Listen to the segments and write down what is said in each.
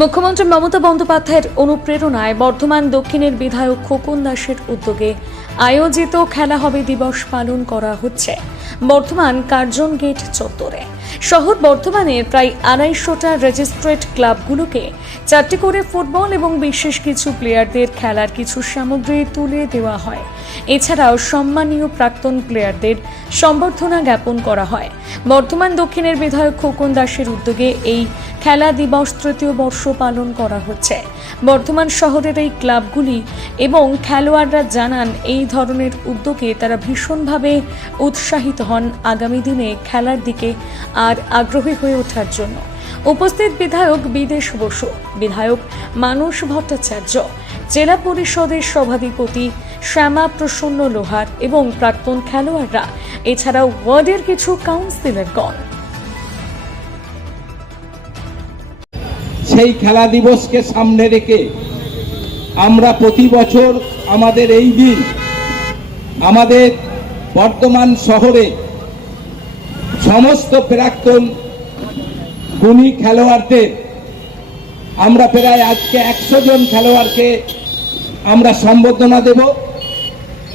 মুখ্যমন্ত্রী মমতা বন্দ্যোপাধ্যায়ের অনুপ্রেরণায় বর্ধমান দক্ষিণের বিধায়ক খোকন দাসের উদ্যোগে আয়োজিত খেলা হবে দিবস পালন করা হচ্ছে বর্ধমান কার্জন গেট চত্বরে। শহর বর্ধমানের প্রায় 250টা রেজিস্ট্রেড ক্লাবগুলোকে 4টি করে ফুটবল এবং বিশেষ কিছু প্লেয়ারদের খেলার কিছু সামগ্রী তুলে দেওয়া হয়। এছাড়াও সম্মানীয় প্রাক্তন প্লেয়ারদের সম্বর্ধনা জ্ঞাপন করা হয়। বর্ধমান দক্ষিণের বিধায়ক খোকন দাসের উদ্যোগে এই খেলা দিবস তৃতীয় বর্ষ পালন করা হচ্ছে। বর্ধমান শহরের এই ক্লাবগুলি এবং খেলোয়াড়রা জানান, এই ধরনের উদ্যোগে তারা ভীষণভাবে উৎসাহিত হন আগামী দিনে খেলার দিকে আর আগ্রহী হয়ে ওঠার জন্য। উপস্থিত বিধায়ক বিদেশ বসু, বিধায়ক মানস ভট্টাচার্য, জেলা পরিষদের সভাধিপতি শ্যামা প্রসন্ন লোহার এবং প্রাক্তন খেলোয়াড়রা, এছাড়াও ওয়ার্ডের কিছু কাউন্সিলরগণ। সেই খেলা দিবসকে সামনে রেখে আমরা প্রতি বছর আমাদের এই দিন আমাদের বর্ধমান শহরে সমস্ত প্রাক্তন গুণী খেলোয়াড়দের আমরা প্রায় আজকে 100 জন খেলোয়াড়কে আমরা সম্বর্ধনা দেব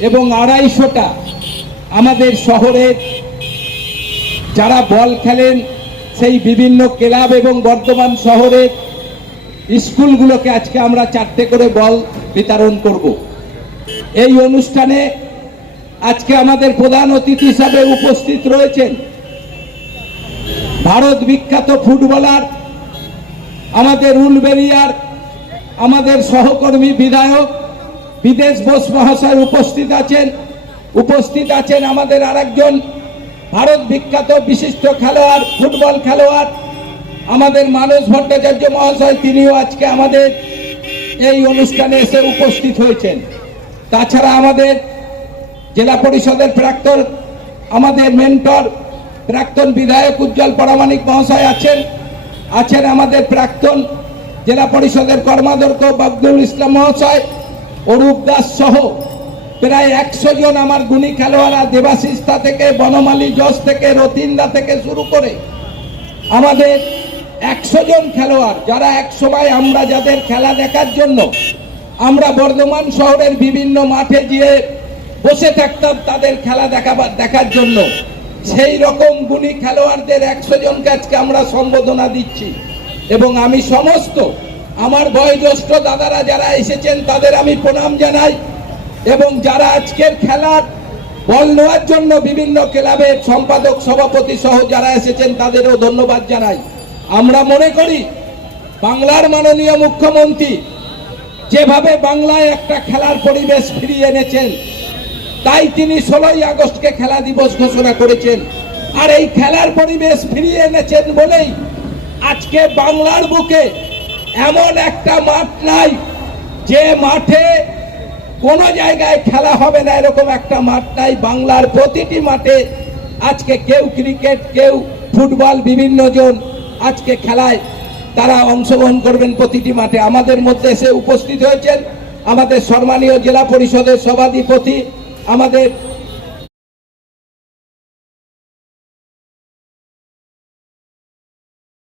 এবং 250টা আমাদের শহরের যারা বল খেলেন সেই বিভিন্ন ক্লাব এবং বর্ধমান শহরের স্কুলগুলোকে আজকে আমরা 4টে করে বল বিতরণ করব। এই অনুষ্ঠানে আজকে আমাদের প্রধান অতিথি হিসাবে উপস্থিত রয়েছেন ভারত বিখ্যাত ফুটবলার আমাদের উলবেড়িয়ার আমাদের সহকর্মী বিধায়ক বিদেশ বোস মহাশয় উপস্থিত আছেন আমাদের আরেকজন ভারত বিখ্যাত বিশিষ্ট খেলোয়াড় ফুটবল খেলোয়াড় আমাদের মানস ভট্টাচার্য মহাশয়, তিনিও আজকে আমাদের এই অনুষ্ঠানে এসে উপস্থিত হয়েছেন। তাছাড়া আমাদের জেলা পরিষদের প্রাক্তন আমাদের মেন্টর প্রাক্তন বিধায়ক উজ্জ্বল পরামানিক মহাশয় আছেন আমাদের প্রাক্তন জেলা পরিষদের কর্মাধ্যক্ষ বদরুল ইসলাম মহাশয়, অরূপ দাস সহ প্রায় 100 জন আমার গুণী খেলোয়াড়রা, দেবাশিস্তা থেকে বনমালী জজ থেকে রতিন্দা থেকে শুরু করে আমাদের 100 জন খেলোয়াড়, যারা এক সময় আমরা যাদের খেলা দেখার জন্য আমরা বর্ধমান শহরের বিভিন্ন মাঠে গিয়ে বসে থাকতাম তাদের খেলা দেখার জন্য, সেই রকম গুণী খেলোয়াড়দের 100 জনকে আজকে আমরা সম্বোধনা দিচ্ছি। এবং আমি সমস্ত আমার বয়োজ্যেষ্ঠ দাদারা যারা এসেছেন তাদের আমি প্রণাম জানাই এবং যারা আজকের খেলার বল নেওয়ার জন্য বিভিন্ন ক্লাবের সম্পাদক সভাপতি সহ যারা এসেছেন তাদেরও ধন্যবাদ জানাই। আমরা মনে করি বাংলার মাননীয় মুখ্যমন্ত্রী যেভাবে বাংলায় একটা খেলার পরিবেশ ফিরিয়ে এনেছেন, তাই তিনি 16ই আগস্টকে খেলা দিবস ঘোষণা করেছেন। আর এই খেলার পরিবেশ ফিরিয়ে এনেছেন বলেই আজকে বাংলার বুকে এমন একটা মাঠ নাই যে মাঠে কোনো জায়গায় খেলা হবে না, এরকম একটা মাঠ নাই। বাংলার প্রতিটি মাঠে আজকে কেউ ক্রিকেট, কেউ ফুটবল, বিভিন্ন জন আজকে খেলায় তারা অংশগ্রহণ করবেন প্রতিটি মাঠে। আমাদের মধ্যে এসে উপস্থিত হয়েছেন আমাদের সম্মানীয় জেলা পরিষদের সভাধিপতি আমাদের